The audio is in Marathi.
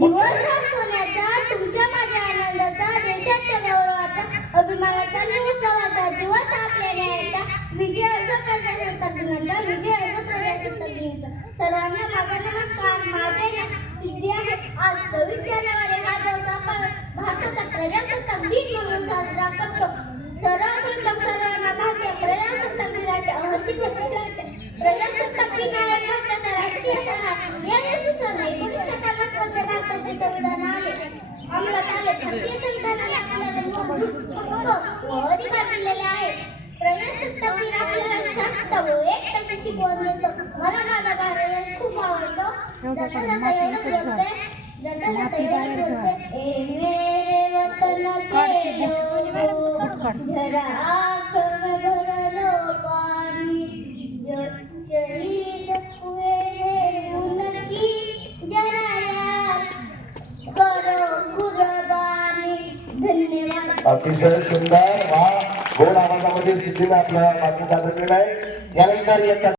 दिवस हा सोन्याचा, तुमच्या माझ्या आनंदाचा, देशाच्या गौरवाचा, अभिमानाचा आणि उत्सवाचा दिवस आपल्या न्यायाचा, विजय असो प्रजासत्ताक दिनाचा, विजय असो प्रजासत्ताक दिनाचा. सर्वांना माझा नमस्कार. माझे नाव सिद्धी आहे. आज 26 जानेवारी हा दिवस आपण भारताचा प्रजासत्ताक दिन म्हणून साजरा करतो. सर्वांना भारतीय प्रजासत्ताक दिनाच्या हार्दिक शुभेच्छा. प्रजासत्ताक दिन हा एक भारताचा राष्ट्रीय सण आहे. या दिवशी सन 1950 मध्ये भारताचे संविधान आले, अंमलात आले. भारतीय संविधानाने आपल्याला मूलभूत हक्क व अधिकार दिलेले आहेत. प्रजासत्ताक दिन आपल्याला शांत व एकतेची शिकवण देतो. मला माझा भारत खूप आवडतो. जाता जाता एवढंच बोलते, ए मेरे वतन के लोगों, जरा आंखों में भर लो पानी, जो शहीद हुए हैं उनकी जरा याद करो कुर्बानी. धन्यवाद. अतिशय सुंदर वा गोड आवाजामध्ये सिद्धीने आपलं भाषण सादर केलं आहे. यानंतर